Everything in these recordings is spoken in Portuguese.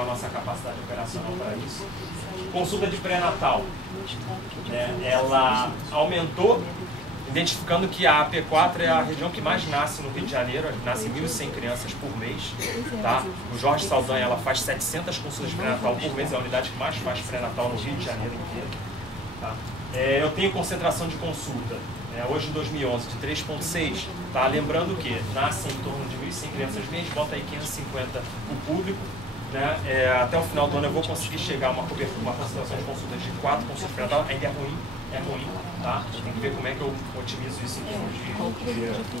qual a nossa capacidade operacional para isso. Consulta de pré-natal, né? Ela aumentou, identificando que a AP4 é a região que mais nasce no Rio de Janeiro, nasce 1.100 crianças por mês, tá? O Jorge Saldanha, ela faz 700 consultas de pré-natal por mês, é a unidade que mais faz pré-natal no Rio de Janeiro inteiro, tá? Eu tenho concentração de consulta, hoje em 2011, de 3,6, tá? Lembrando que nasce em torno de 1.100 crianças mês, bota aí 550 o público, né? Até o final do ano eu vou conseguir chegar a uma concentração de consultas de 4 consultas pré-natal, ainda é ruim, tá? Tem que ver como é que eu otimizo isso em termos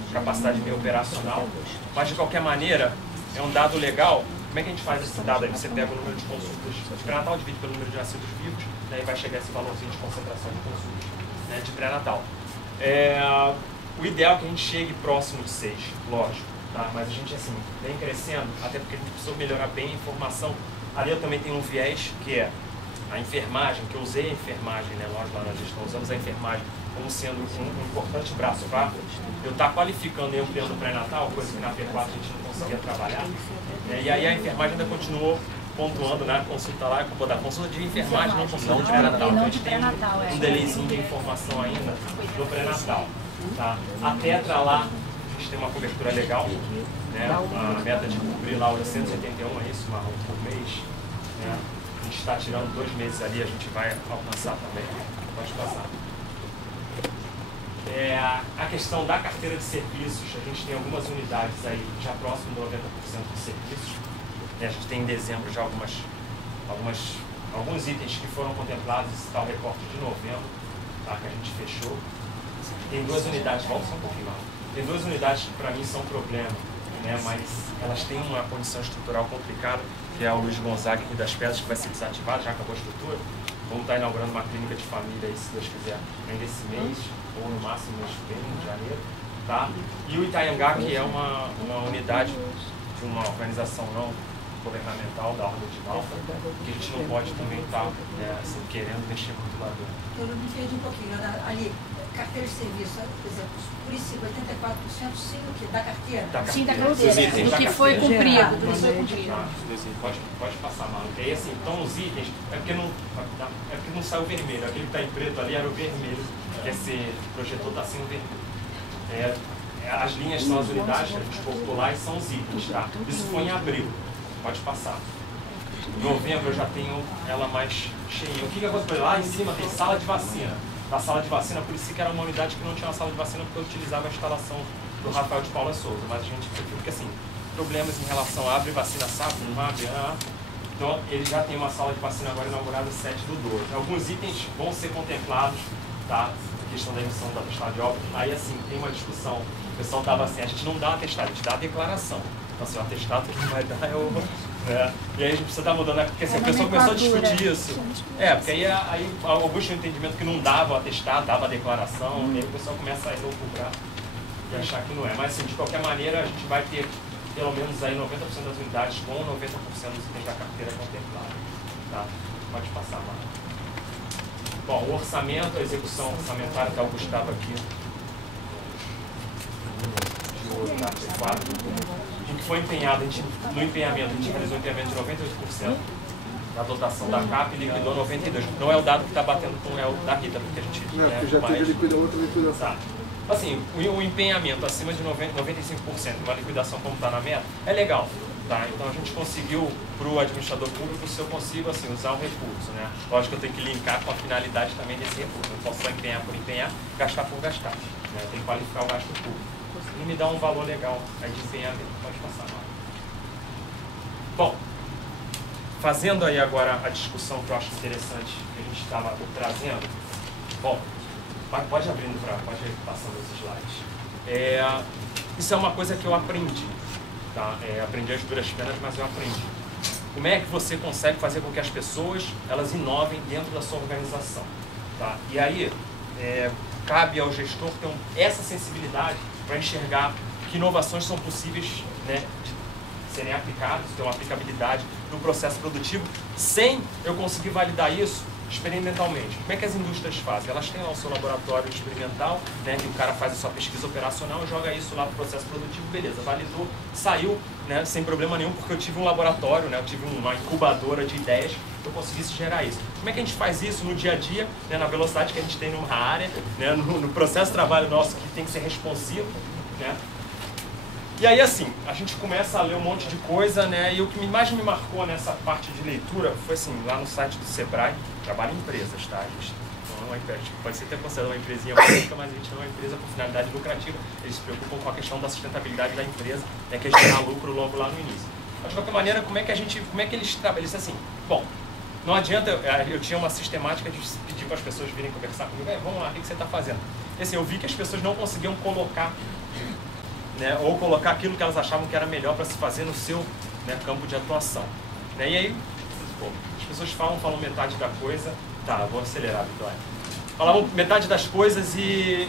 de capacidade meio operacional, mas de qualquer maneira, é um dado legal. Como é que a gente faz esse dado aí? Você pega o número de consultas de pré-natal, divide pelo número de nascidos vivos, daí vai chegar esse valorzinho de concentração de consultas, né, de pré-natal. O ideal é que a gente chegue próximo de 6, lógico, tá? Mas a gente, assim, vem crescendo, até porque a gente precisa melhorar bem a informação. Ali eu também tenho um viés, que é a enfermagem, que eu usei a enfermagem, né? Nós lá na gestão usamos a enfermagem como sendo um importante braço para eu estar qualificando e ampliando o pré-natal, coisa que na P4 a gente não conseguia trabalhar. E aí a enfermagem ainda continuou pontuando na consulta lá, da consulta de enfermagem, não consulta de pré-natal. Então a gente tem um delayzinho de informação ainda do pré-natal. Tá? A Tetra lá, a gente tem uma cobertura legal, né? A meta de cobrir lá 881, é isso, marrom por mês. Né? A gente está tirando 2 meses ali, a gente vai alcançar também. Pode passar. A questão da carteira de serviços, a gente tem algumas unidades aí já próximo do 90% de serviços. A gente tem em dezembro já alguns itens que foram contemplados, esse tal recorte de novembro, tá, que a gente fechou. Tem 2 unidades, volta só um pouquinho lá. Tem 2 unidades que para mim são problema, né, mas elas têm uma condição estrutural complicada, que é o Luiz Gonzaga aqui das Pedras, que vai ser desativado, já acabou a estrutura. Vamos estar inaugurando uma clínica de família aí, se Deus quiser, ainda esse mês, ou no máximo mês que vem, em janeiro. Tá? E o Itaiangá, que é uma unidade de uma organização não governamental da Ordem de Malta, que a gente não pode também estar assim, querendo mexer muito lá dentro. Eu me entendi um pouquinho. Ali, carteira de serviço, por exemplo, por isso 84% sim o quê? Da carteira? Sim, da carteira. Do que foi cumprido. Pode passar, Malu. E aí, assim, então os itens, é porque não saiu vermelho. Aquele que está em preto ali era o vermelho, que esse projetor está sem o vermelho. As linhas são as unidades que a gente colocou lá e são os itens, tá? Isso foi em abril. Pode passar. Em novembro eu já tenho ela mais cheia. O que aconteceu? Lá em cima tem sala de vacina. Na sala de vacina, por isso que era uma unidade que não tinha uma sala de vacina, porque eu utilizava a instalação do Rafael de Paula Souza. Mas a gente preferiu, porque assim, problemas em relação a abre vacina SAP, não abre, então ele já tem uma sala de vacina agora inaugurada 7/12. Alguns itens vão ser contemplados, tá? A questão da emissão da atestado de óbito. Aí assim, tem uma discussão. O pessoal dava assim, a gente não dá atestado, a gente dá a declaração. Então assim, o atestado que vai dar é o... E aí a gente precisa estar mudando, porque assim, o pessoal começou a discutir isso. Porque aí alguns tinham entendimento que não dava o atestado, dava a declaração, e aí o pessoal começa a elucubrar e achar que não é. Mas assim, de qualquer maneira, a gente vai ter pelo menos aí 90% das unidades com 90% dos itens da carteira contemplada. Tá? Pode passar, Marcos. Bom, o orçamento, a execução orçamentária, está o Gustavo aqui. De ouro, tá? O que foi empenhado, no empenhamento, a gente realizou um empenhamento de 98% da dotação da CAP e liquidou 92%. Não é o dado que está batendo com o da Rita, porque a gente... porque já teve outra liquidação. Tá. Assim, o empenhamento acima de 95%, uma liquidação como está na meta, é legal. Tá? Então a gente conseguiu, para o administrador público, se eu consigo assim, usar um recurso. Né? Lógico que eu tenho que linkar com a finalidade também desse recurso. Eu não posso só empenhar por empenhar, gastar por gastar. Né? Eu tenho que qualificar o gasto público. E me dá um valor legal aí de empenhamento. Pode passar mal. Bom, fazendo aí agora a discussão que eu acho interessante que a gente estava trazendo. Bom, pode abrindo pode ir passando os slides. Isso é uma coisa que eu aprendi. Tá? Aprendi as duras penas, mas eu aprendi. Como é que você consegue fazer com que as pessoas elas inovem dentro da sua organização? Tá? E aí, cabe ao gestor ter essa sensibilidade para enxergar que inovações são possíveis, né, de serem aplicadas, ter uma aplicabilidade no processo produtivo, sem eu conseguir validar isso experimentalmente. Como é que as indústrias fazem? Elas têm lá o seu laboratório experimental, né, que o cara faz a sua pesquisa operacional, joga isso lá para o processo produtivo, beleza, validou, saiu, né, sem problema nenhum, porque eu tive um laboratório, né, eu tive uma incubadora de ideias, que eu conseguisse gerar isso. Como é que a gente faz isso no dia a dia, né, na velocidade que a gente tem numa área, né, no processo de trabalho nosso que tem que ser responsivo, né? E aí, assim, a gente começa a ler um monte de coisa, né? E o que mais me marcou nessa parte de leitura foi, assim, lá no site do Sebrae, trabalho em empresas, tá? A gente não é uma empresa, pode ser até considerado uma empresinha pública, mas a gente não é uma empresa com finalidade lucrativa. Eles se preocupam com a questão da sustentabilidade da empresa, né, que é gerar lucro logo lá no início. Mas, de qualquer maneira, como é que eles trabalham? Eles assim, bom, não adianta, eu tinha uma sistemática de pedir para as pessoas virem conversar comigo, vamos lá, o que você está fazendo? E, assim, eu vi que as pessoas não conseguiam colocar, né, ou colocar aquilo que elas achavam que era melhor para se fazer no seu, né, campo de atuação. Né? E aí, pô, as pessoas falam metade da coisa. Tá, vou acelerar, Vitória. Falavam metade das coisas e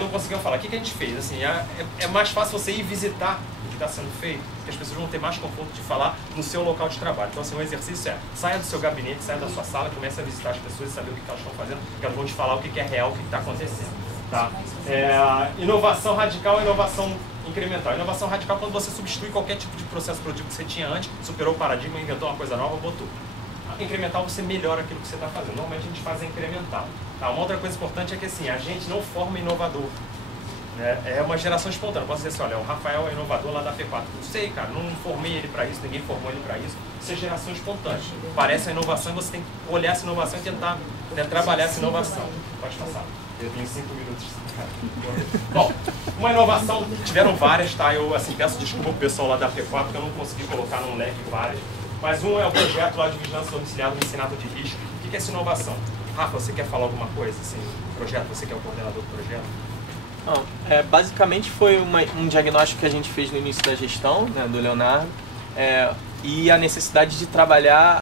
não conseguiam falar. O que a gente fez? Assim, é mais fácil você ir visitar o que está sendo feito, porque as pessoas vão ter mais conforto de falar no seu local de trabalho. Então, assim, um exercício saia do seu gabinete, saia da sua sala, comece a visitar as pessoas e saber o que elas estão fazendo, que elas vão te falar o que é real, o que está acontecendo. Tá? Inovação radical e inovação incremental. Inovação radical é quando você substitui qualquer tipo de processo produtivo que você tinha antes, superou o paradigma, inventou uma coisa nova, botou. Incremental você melhora aquilo que você está fazendo. Normalmente a gente faz incremental. Tá? Uma outra coisa importante é que assim, a gente não forma inovador. Né? É uma geração espontânea. Posso dizer assim, olha, o Rafael é inovador lá da P4. Não sei, cara, não formei ele para isso, ninguém formou ele para isso. Isso é geração espontânea. Parece a inovação e você tem que olhar essa inovação e tentar, né, trabalhar essa inovação. Pode passar. Eu tenho 5 minutos. Bom, uma inovação, tiveram várias, tá? Eu assim, peço desculpa pro pessoal lá da P4 porque eu não consegui colocar num leque várias. Mas um é o projeto lá de vigilância domiciliar do ensinato de risco. O que é essa inovação? Rafa, você quer falar alguma coisa? Assim, projeto, você que é o coordenador do projeto? Não, basicamente foi um diagnóstico que a gente fez no início da gestão, né, do Leonardo, e a necessidade de trabalhar